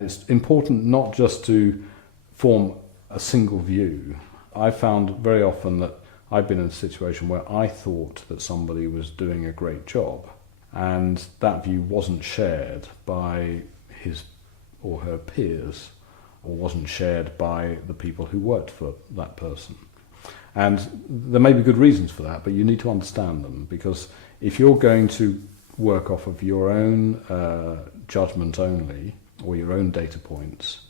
It's important not just to form a single view. I found very often that I've been in a situation where I thought that somebody was doing a great job, and that view wasn't shared by his or her peers, or wasn't shared by the people who worked for that person. And there may be good reasons for that, but you need to understand them, because if you're going to work off of your own judgment only, or your own data points,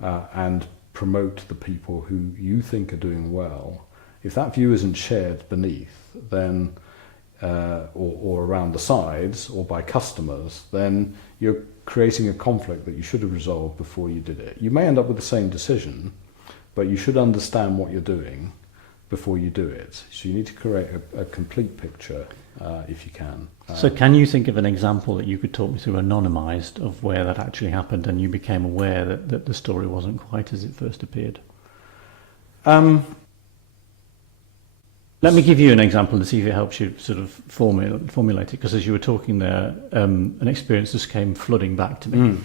and promote the people who you think are doing well, if that view isn't shared beneath, then or around the sides, or by customers, then you're creating a conflict that you should have resolved before you did it. You may end up with the same decision, but you should understand what you're doing before you do it. So you need to create a complete picture if you can. So can you think of an example that you could talk me through, anonymised, of where that actually happened and you became aware that the story wasn't quite as it first appeared? Let me give you an example to see if it helps you sort of formulate it, because as you were talking there, an experience just came flooding back to me.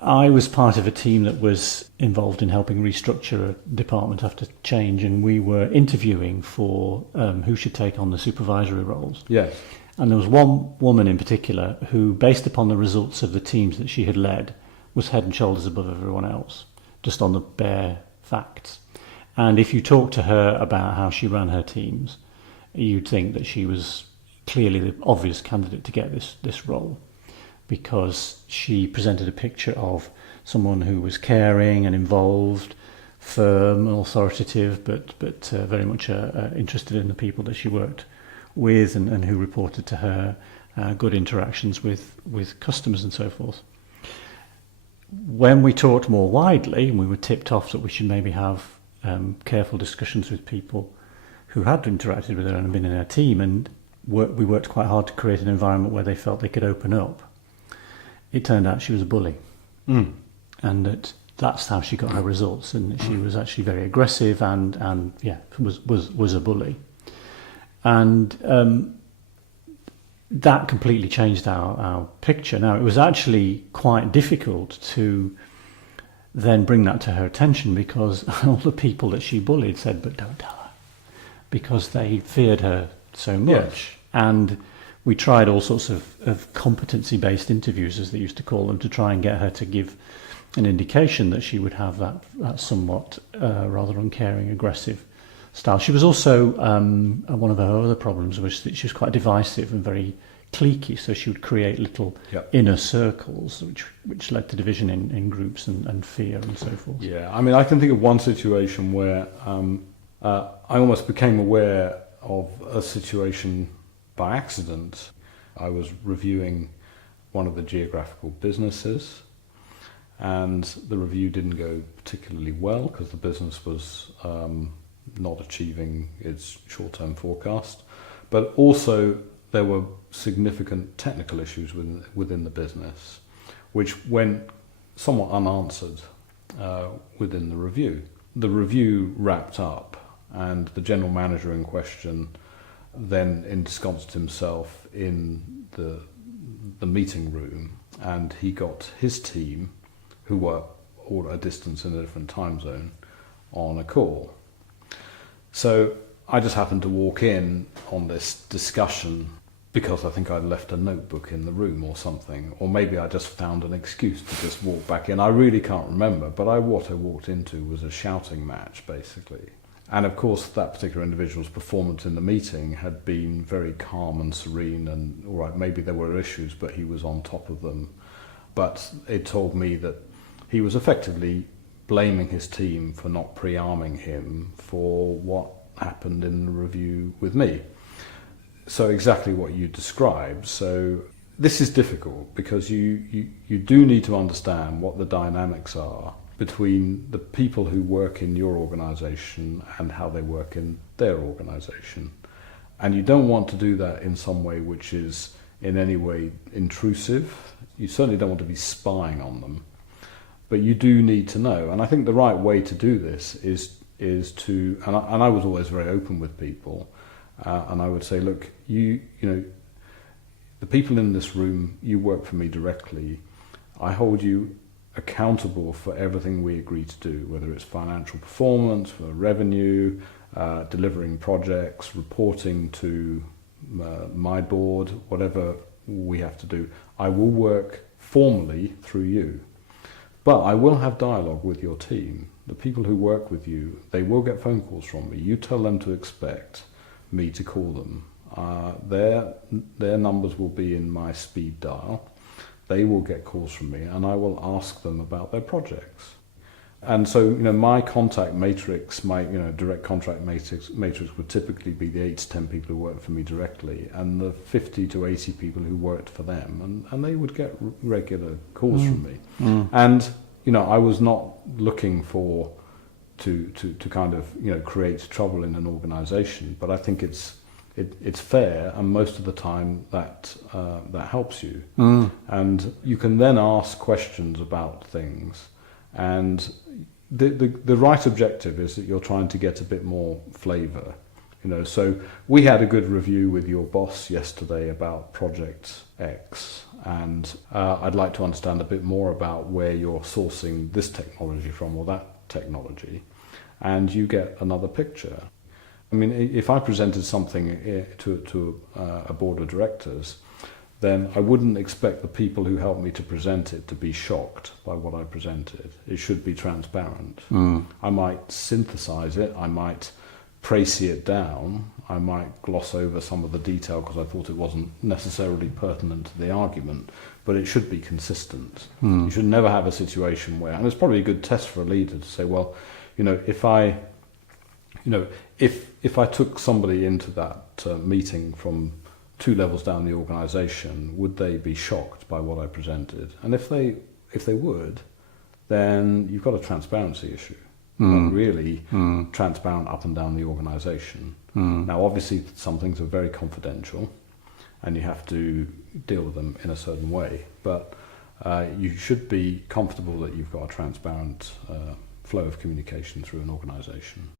I was part of a team that was involved in helping restructure a department after change, and we were interviewing for who should take on the supervisory roles. Yes. And there was one woman in particular who, based upon the results of the teams that she had led, was head and shoulders above everyone else, just on the bare facts. And if you talk to her about how she ran her teams, you'd think that she was clearly the obvious candidate to get this role, because she presented a picture of someone who was caring and involved, firm and authoritative, but very much interested in the people that she worked with and who reported to her, good interactions with customers and so forth. When we talked more widely, and we were tipped off that we should maybe have careful discussions with people who had interacted with her and been in her team, and we worked quite hard to create an environment where they felt they could open up. It turned out she was a bully, and that's how she got her results. And she was actually very aggressive and was a bully, and that completely changed our picture. Now, it was actually quite difficult to then bring that to her attention, because all the people that she bullied said, "But don't tell her," because they feared her so much. Yes. And we tried all sorts of competency-based interviews, as they used to call them, to try and get her to give an indication that she would have that somewhat rather uncaring, aggressive style. She was also, one of her other problems was that she was quite divisive and very cliquey, so she would create little inner circles, which led to division in groups and fear and so forth. Yeah, I mean, I can think of one situation where I almost became aware of a situation by accident. I was reviewing one of the geographical businesses, and the review didn't go particularly well because the business was not achieving its short-term forecast, but also there were significant technical issues within the business, which went somewhat unanswered within the review. The review wrapped up, and the general manager in question then ensconced himself in the meeting room, and he got his team, who were all at a distance in a different time zone, on a call. So I just happened to walk in on this discussion because I think I'd left a notebook in the room or something, or maybe I just found an excuse to just walk back in. I really can't remember, but what I walked into was a shouting match, basically. And of course, that particular individual's performance in the meeting had been very calm and serene, and all right, maybe there were issues, but he was on top of them. But it told me that he was effectively blaming his team for not pre-arming him for what happened in the review with me. So exactly what you described. So this is difficult because you do need to understand what the dynamics are between the people who work in your organisation and how they work in their organisation. And you don't want to do that in some way which is in any way intrusive. You certainly don't want to be spying on them. But you do need to know. And I think the right way to do this is to, and I was always very open with people, and I would say, look, you know, the people in this room, you work for me directly. I hold you accountable for everything we agree to do, whether it's financial performance, for revenue, delivering projects, reporting to my board, whatever we have to do. I will work formally through you. But I will have dialogue with your team. The people who work with you, they will get phone calls from me. You tell them to expect me to call them. Their numbers will be in my speed dial. They will get calls from me, and I will ask them about their projects. And so, my contact matrix, my direct contract matrix would typically be the 8 to 10 people who work for me directly, and the 50 to 80 people who worked for them, and they would get regular calls from me. And I was not looking to kind of create trouble in an organisation, but I think it's fair, and most of the time that helps you. And you can then ask questions about things. And the right objective is that you're trying to get a bit more flavour. So we had a good review with your boss yesterday about Project X, and I'd like to understand a bit more about where you're sourcing this technology from or that technology, and you get another picture. I mean, if I presented something to a board of directors, then I wouldn't expect the people who helped me to present it to be shocked by what I presented. It should be transparent. I might synthesize it, I might précis it down, I might gloss over some of the detail because I thought it wasn't necessarily pertinent to the argument, but it should be consistent. You should never have a situation where, and it's probably a good test for a leader to say, well, if I took somebody into that meeting from 2 levels down the organisation, would they be shocked by what I presented? And if they would, then you've got a transparency issue. Not really transparent up and down the organisation. Now, obviously, some things are very confidential, and you have to deal with them in a certain way. But you should be comfortable that you've got a transparent flow of communication through an organisation.